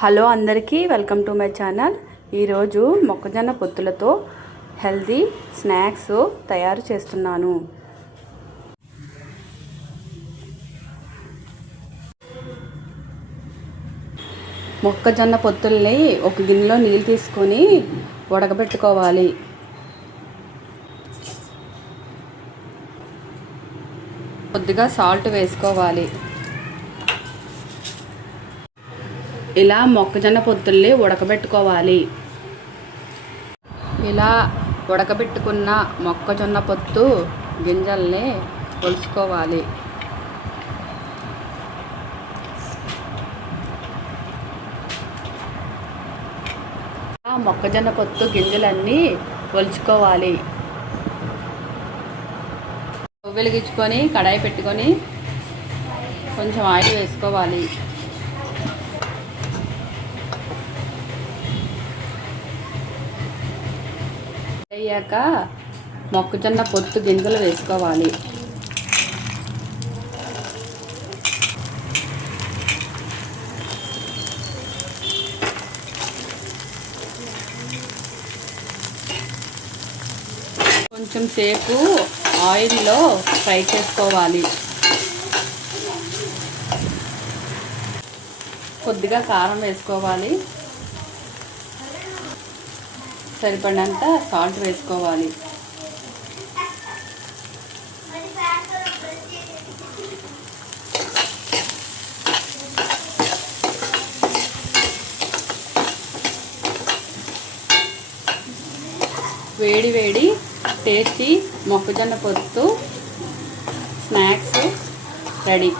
Hello అందరికీ welcome to my channel. ఈరోజు మొక్కజొన్న పొత్తులతో హెల్తీ స్నాక్స్ తయారు చేస్తున్నాను. మొక్కజొన్న పొత్తుల్ని ఒక గిన్నెలో నీళ్ళు తీసుకొని ఉడకబెట్టుకోవాలి. కొద్దిగా సాల్ట్ వేసుకోవాలి. ఇలా మొక్కజొన్న పొత్తుల్ని ఉడకబెట్టుకోవాలి. ఇలా ఉడకబెట్టుకున్న మొక్కజొన్న పొత్తు గింజల్ని ఒలుచుకోవాలి. మొక్కజొన్న పొత్తు గింజలన్నీ ఒలుచుకోవాలి. వెలిగించుకొని కడాయి పెట్టుకొని కొంచెం ఆయిల్ వేసుకోవాలి. అయ్యాక మొక్కజొన్న పొత్తు గింజలు వేసుకోవాలి. కొంచెం సేపు ఆయిల్లో ఫ్రై చేసుకోవాలి. కొద్దిగా కారం వేసుకోవాలి. సరిపడినంత సాల్ట్ వేసుకోవాలి. వేడి వేడి టేస్టీ మొక్కజొన్న పొత్తు స్నాక్స్ రెడీ.